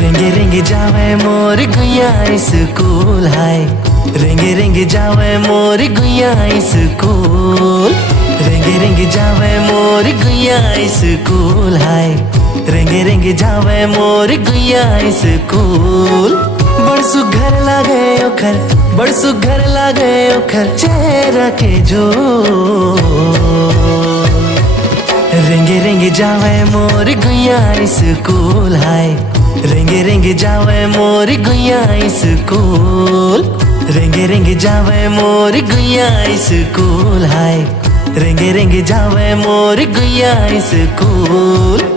रेंगे रेंगे जावे मोर गुया स्कूल हाय। रेंगे रेंगे जावे मोर गुया स्कूल। रेंगे रेंगे जावे मोर गुया स्कूल हाय। रेंगे रेंगे जावे मोर गुया स्कूल। बड़ सुघर लागे ओखर, बड़ सुघर लागे ओखर चेहरा के जो। रेंगे रेंगे जावे मोर गुया स्कूल हाय। रेंगे रेंगे जावे मोर गुया स्कूल। रेंगे रेंगे जावे मोर गुया स्कूल हाय। रेंगे रेंगे जावे मोर गुया स्कूल।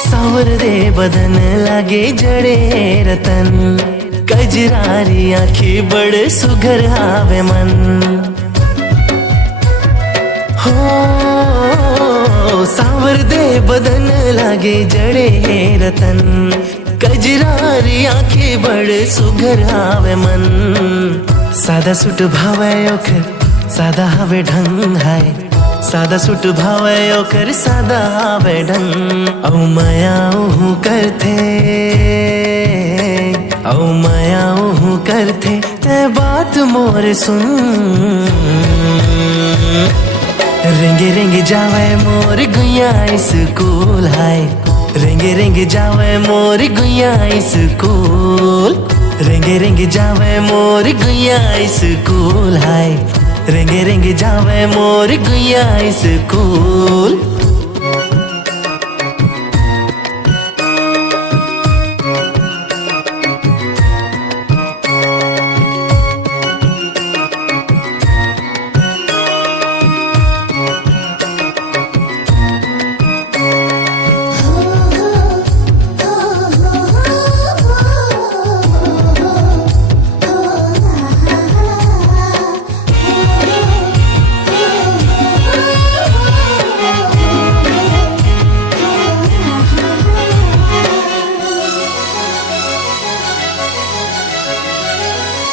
सावर दे बदन लागे जड़े रतन। कजरारी आँखी बड़ सुघर हावे मन। हो सावर दे बदन लागे जड़े रतन। कजरारी आँखी बड़ सुघर हावे मन। सादा सुट भावे ओखर सादा हावे ढंग हाय। सादा सुट भावे ओकर सादा हावे ढंग। औ माया हूँ करथे, औ माया हूँ करथे ते बात मोर सुन। रेंगे रेंगे जावे मोर गुया स्कूल हाय। रेंगे रेंगे जावे मोर गुया स्कूल। रेंगे रेंगे जावे मोर गुया स्कूल हाय। रेंगे रेंगे जावे मोर गुया स्कूल।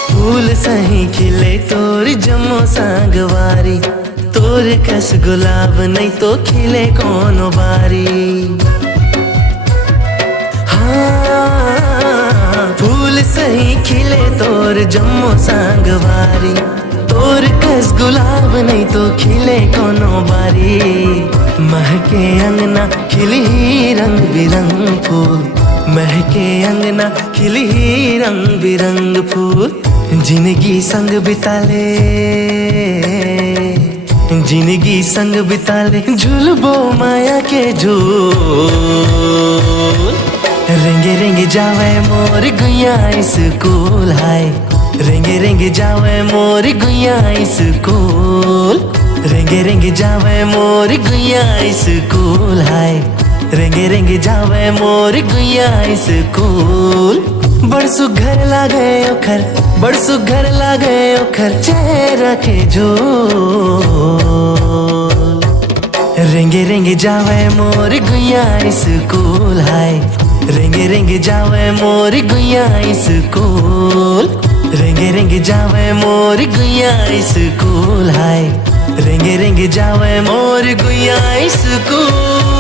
फूल सही खिले तोर जमो सांगवारी। तोर कस गुलाब नहीं तो खिले कोनो बारी। हाँ फूल सही खिले तोर जमो सांगवारी। तोर कस गुलाब नहीं तो खिले कोनो बारी। महके अंगना खिली रंग बिरंग फूल। महके अंगना खिली रंग बिरंग फूल। जिंदगी संग बिताले, जिंदगी संग बिताले झूलबो माया के झूल। रेंगे रेंगे जावे मोर गुया स्कूल हाय। रेंगे रेंगे जावे मोर गुया स्कूल। रेंगे रेंगे जावे मोर गुया स्कूल हाय। रेंगे रेंगे जावे मोर गुया स्कूल। बड़ सुघर लागे ओखर, बड़ सुघर लागे ओखर चेहरा के झोल। रेंगे रेंगे जावे मोर गुया स्कूल हाय। रेंगे रेंगे जावे मोर गुया स्कूल। रेंगे रेंगे जावे मोर गुया स्कूल हाय। रेंगे रेंगे जावे मोर गुया स्कूल।